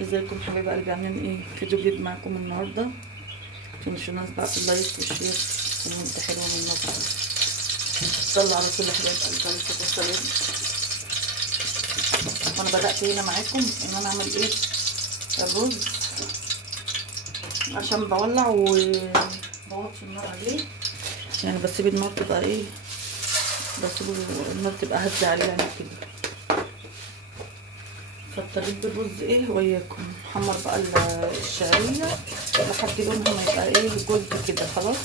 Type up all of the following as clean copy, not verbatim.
ازيكم حبايب قلبي؟ عاملين ايه؟ فيديو جديد معاكم النهارده. متنسوش بقى في اللايك والشير كومنت حلو من النص. صلوا على كل حبايب قلبي عليه الصلاه والسلام. وانا بدات هنا معاكم ان انا اعمل ايه؟ الرز، عشان بولع وبوطي النار عليه، يعني بسيب النار تبقى ايه، بسيب النار تبقى هاديه عليه يعني كده. فابتديت بالرز ايه وياكم، محمر بقى الشعريه لحد لونها ما يبقى ايه جولد كده. خلاص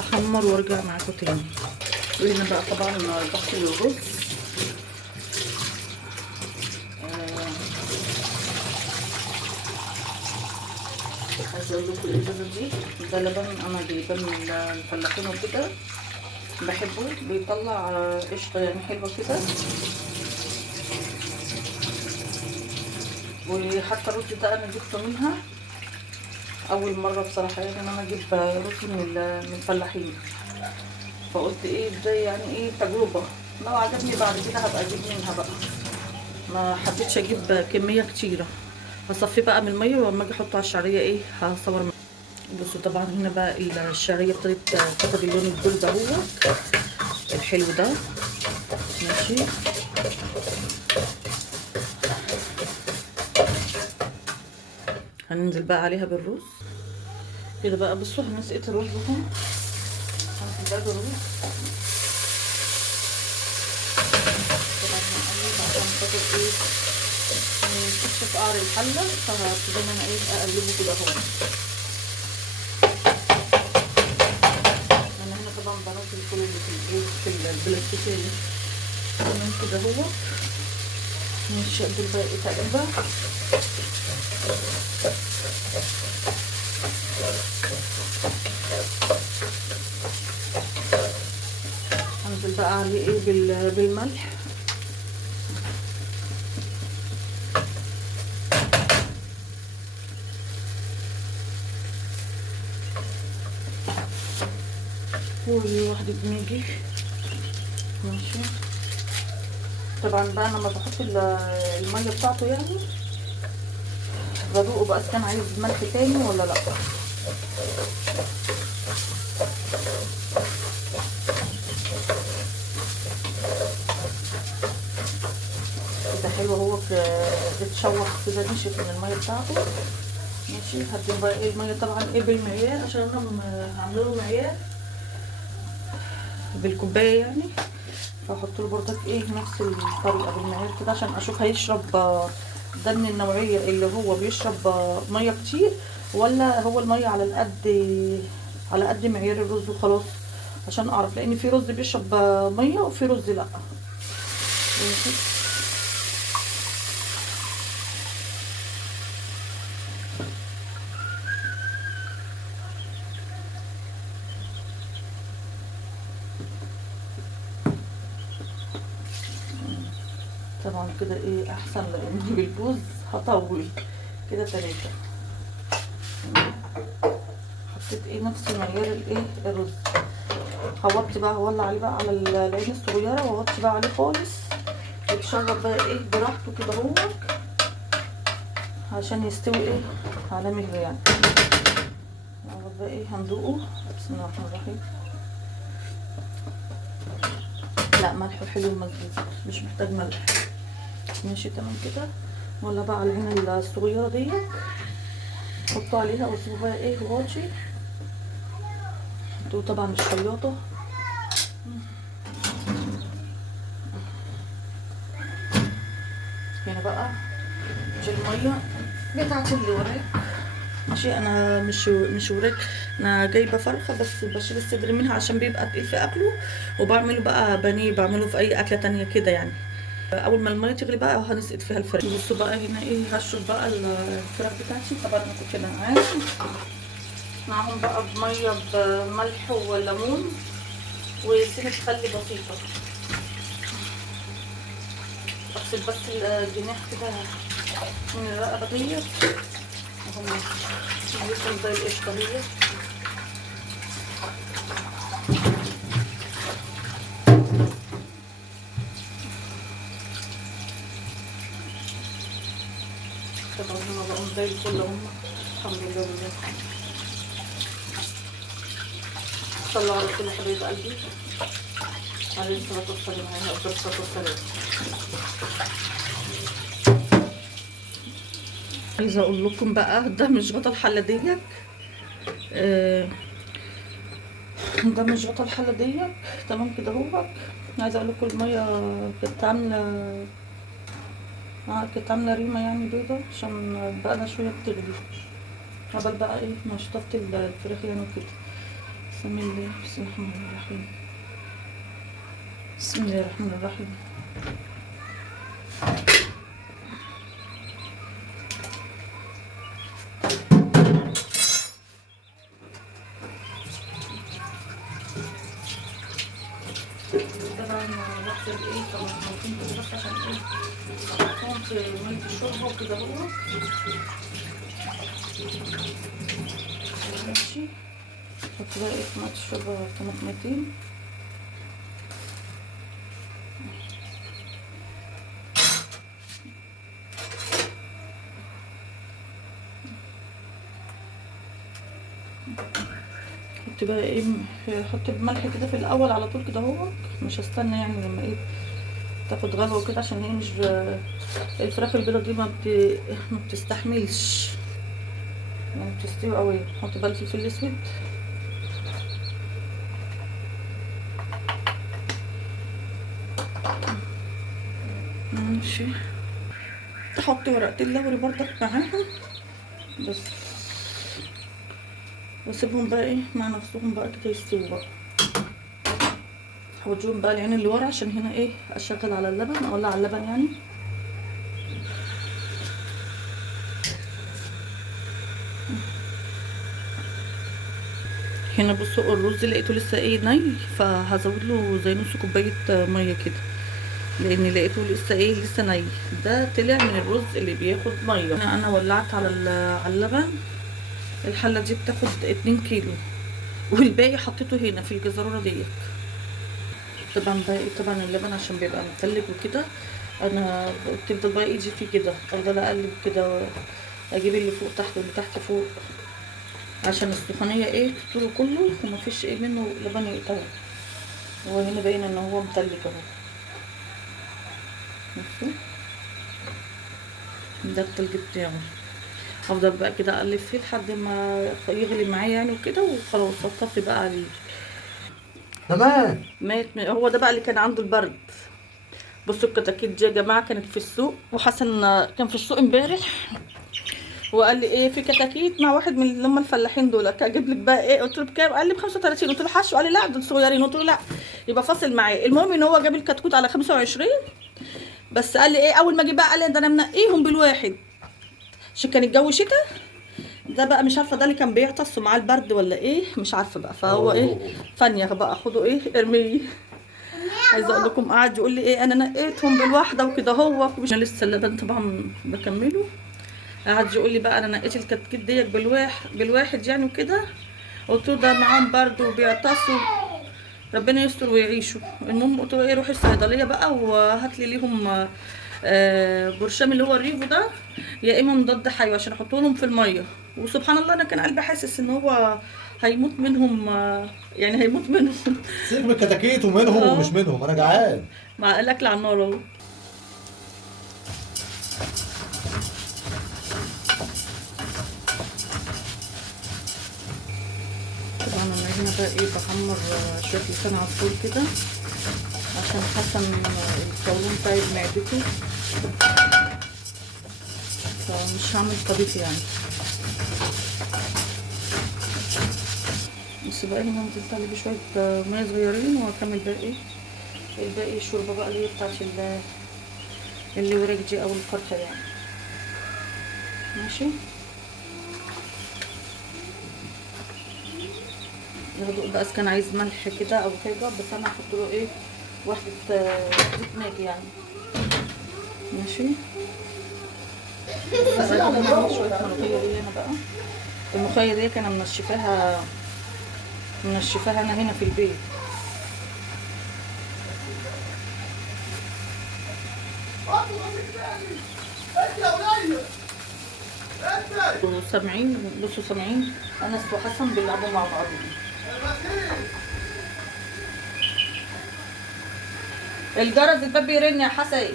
احمر وارجع معاكم تاني. وهنا بقى طبعا بغسل الرز. عايزه اقول لكم الازازه دي ده لبن انا جايباه من الفلاحين وكده، بحبه بيطلع قشطه يعني حلوه كده. وحتى الرز ده انا جبته منها اول مره بصراحه، يعني ان انا اجيب رز من الفلاحين، فقلت ايه ده يعني ايه تجربه، لو عجبني بعد كده هبقى اجيب منها بقى. ما حبيتش اجيب كميه كتيره، هصفيه بقى من الميه ولما اجي احطه على الشعريه ايه هصور. بصوا طبعا هنا بقى الشعريه ابتدت تاخد اللون الجولد اهو الحلو ده. ماشي، هننزل بقى عليها بالرز كده بقى. بصوا انا سقيت الرز اهو، هنزل بقى بالرز. طبعا هنقلب عشان خاطر ايه ميمسكش في قعر الحله، فهبتدي ان انا ايه اقلبه كده اهو. انا هنا طبعا بنزل كل اللي في الايه في البلاستيكيه تمام كده اهو. ماشي، ادي بقى ايه تقليبه. هنزل بقى عليه ايه بالملح. وواحدة ماجي. ماشي، طبعا بقى انا لما بحط الميه بتاعته يعني بدوقه بقى كان عايز ملح تاني ولا لا. كده حلو اهو، اتشوح كده نشف من الميه بتاعته. ماشي، هدي بقى ايه الميه طبعا ايه بالمعيار، عشان انا هعمله معيار بالكوبايه يعني، فاحط له برضك ايه نفس الطريقه بالمعيار كده عشان اشوف هيشرب ده من النوعيه اللي هو بيشرب ميه كتير، ولا هو الميه على قد معيار الرز وخلاص، عشان اعرف، لان في رز بيشرب ميه وفي رز لا. طبعا كده ايه احسن، لان بالبوز هطول كده 3. حطيت ايه نفس معيار الايه الرز. هوطي بقى، هولع عليه بقى على العين الصغيره واوطي بقى عليه خالص، يتشرب بقى ايه براحته كده هو، عشان يستوي ايه على مهله يعني. نقعد بقى ايه هندوقه. بسم الله الرحمن الرحيم. لا ملحه حلو مظبوط، مش محتاج ملح. ماشي تمام كده. ولا بقى على العين الصغيره دي حطه عليها واسيبه بقى ايه واطي. حطوه طبعا مش خياطه. هنا بقى دي الميه بتاعت اللي وراك. ماشي، انا مش وراك، انا جايبه فرخه بس بشيل الصدر منها عشان بيبقى تقيل في اكله، وبعمله بقى بانيه، بعمله في اي اكله تانية كده يعني. اول ما الميه تغلي بقى هنسقط فيها الفراخ. بصوا بقى هنا ايه هشرب بقى الفراخ بتاعتي. طبعا انا كنت نقعاها معاهم بقى بميه بملح وليمون وسنه خل بسيطه. اغسل بس الجناح كده من الرقبه ديت اهو، يوصل زي القشطه ديت. طبعا هما بقوا زي الفل هم. الحمد لله. صلوا على رسول حبيب قلبي عليه الصلاة والسلام. عليه أفضل الصلاة والسلام. عايزة أقول لكم بقى ده مش غطا الحلة ديت. ده مش غطا الحلة ديت. تمام كده هو. عايزة أقول لكم المية كانت عاملة ريمة يعني بيضة عشان بقى شوية بتغلي. قبل بقى ايه ما شطفت الفراخ يعني وكده. بسم الله الرحمن الرحيم. بسم الله الرحمن الرحيم. طبعا بغسل ايه طماطمتين كده بس عشان ايه احطهم في مية الشوربة وكده بقى. ماشي. احط بقى ايه في مية الشوربة طماطمتين. احط بقى ايه احط الملح كده في الاول على طول كده اهو. مش هستنى يعني لما ايه تاخد غلوه كده عشان هي مش الفراخ البيضه دي ما بتستحملش يعني بتستوي قوي. احط بقى الفلفل الاسود. ماشي. تحط ورقتين لوري برضك معاهم بس واسيبهم بقى ايه مع نفسهم بقى كده يستووا بقى. هوجيهم بقى العين اللي ورا عشان هنا ايه اشغل على اللبن اولع على اللبن يعني. هنا بصوا الرز لقيته لسه ايه ني فهزود له زي نص كوبايه ميه كده لان لقيته لسه ني. ده طلع من الرز اللي بياخد ميه. انا ولعت على اللبن. الحله دي بتاخد 2 كيلو والباقي حطيته هنا في الجزرونه ديت. طبعا اللبن عشان بيبقى متلج وكده انا بتفضل بقى ايدي فيه كده افضل اقلب كده اجيب اللي فوق تحت واللي تحت فوق عشان السخونيه ايه تطوله كله ومفيش ايه منه لبن يقطع. هو هنا باين ان هو متلج اهو. ده التلج بتاعه. افضل بقى كده اقلب فيه لحد ما يغلي معايا يعني وكده وخلاص اطفي بقى عليه. تمام. هو ده بقى اللي كان عنده البرد. بصوا الكتاكيت دي يا جماعه كانت في السوق وحسن كان في السوق امبارح وقال لي ايه في كتاكيت مع واحد من اللي هم الفلاحين دول اجيب لك بقى ايه. قلت له بكام؟ قال لي ب 35. قلت له حشو. قال لي لا دول صغيرين. قلت له لا يبقى فاصل معايا. المهم ان هو جاب الكتكوت على 25 بس قال لي ايه اول ما اجي بقى قال لي ده انا منقيهم بالواحد عشان كان الجو شتاء. ده بقى مش عارفه ده اللي كان بيعطس معاه البرد ولا ايه مش عارفه بقى. فهو ايه فانيه بقى خدوا ايه ارميه. عايزه اقول لكم قعد يقول لي ايه انا نقيتهم بالواحده وكده هو مش لسه اللبن طبعا بكمله. قعد يقول لي بقى انا نقيت الكتكيت ديت بالواحد يعني وكده. قلت له ده معاهم برد وبيعطسوا ربنا يستر ويعيشوا. المهم قلت له ايه روحي الصيدليه بقى وهات لي ليهم برشام اللي هو الريفو ده يا اما مضاد حيوي عشان احطه لهم في الميه. وسبحان الله انا كان قلبي حاسس ان هو هيموت منهم يعني هيموت منهم. سيب من الكتاكيت ومنهم ومش منهم انا جعان. مع الاكل على النار اهو. طبعا انا هنا بقى ايه بحمر شويه لسان عصفور كده عشان حاسه ان القولون تعب معدته فمش هعمل طبيخ يعني. بس بقى هنا نزلت عليه بشويه ميه صغيرين وهكمل بقى ايه الباقي الشوربه بقى اللي هي بتاعت اللي وراك دي او الفرخه يعني. ماشي. الهدوء ده كان عايز ملح كده او حاجه بس انا هحط له ايه واحده ماجي يعني. ماشي. بس انا هعمل شويه ملوخيه دي هنا بقى. الملوخيه دي انا منشفاها انا هنا في البيت. انتوا سامعين؟ بصوا سامعين انس وحسن بيلعبوا مع بعضهم. الجرس الباب بيرن يا حسن.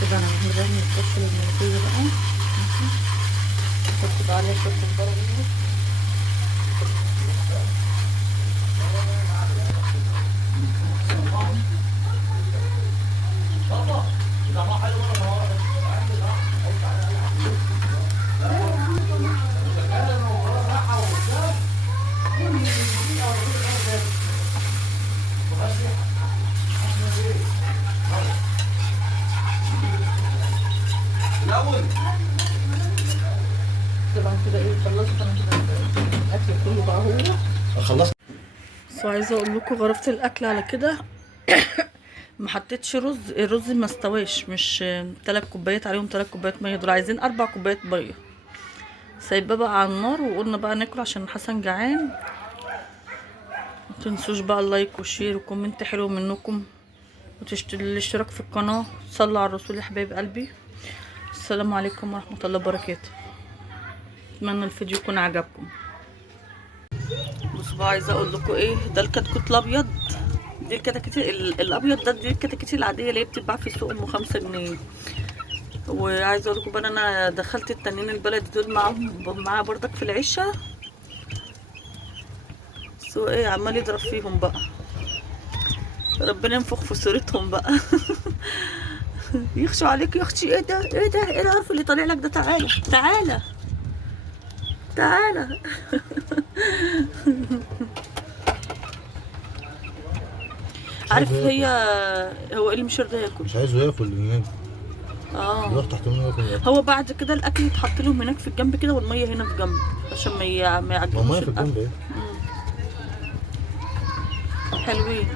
كده انا هنرمي الفصل الملوخية بقى. نحط بقى عليها شوية البرغوث. طبعا كده ايه خلصت انا كده الاكل كله بقى هو خلصت. بس عايزه اقول لكم غرفت الاكل على كده. ما حطيتش رز، الرز ما استواش، مش 3 كوبايات عليهم 3 كوبايات ميه، دول عايزين 4 كوبايات ميه. سايباه بقى على النار وقلنا بقى ناكل عشان حسن جعان. متنسوش بقى اللايك والشير وكومنت حلو منكم الاشتراك في القناه. صلوا على الرسول يا حبايب قلبي. السلام عليكم ورحمه الله وبركاته. اتمنى الفيديو يكون عجبكم. بصوا بقى عايزه اقول لكم ايه، ده الكتكوت الابيض، دي الكتاكيت الابيض ده، دي الكتاكيت العاديه اللي هي بتتباع في السوق ام 5 جنيه. وعايزه اقول لكم بقى انا دخلت التنين البلدي دول معاه بردك في العشه. سو ايه عمال يضرب فيهم بقى، ربنا ينفخ في صورتهم بقى. يخشوا عليك يا اختي. ايه ده ايه ده ايه القرف اللي طالع لك ده؟ تعالى تعالى تعالى. عارف هي هو ايه اللي مش راضي ياكل؟ مش عايزه ياكل هناك. يروح تحت منه ياكل. هو بعد كده الاكل يتحط لهم هناك في الجنب كده، والميه هنا في جنب عشان ما يعجبوش. الميه في الجنب ايه؟ حلوين.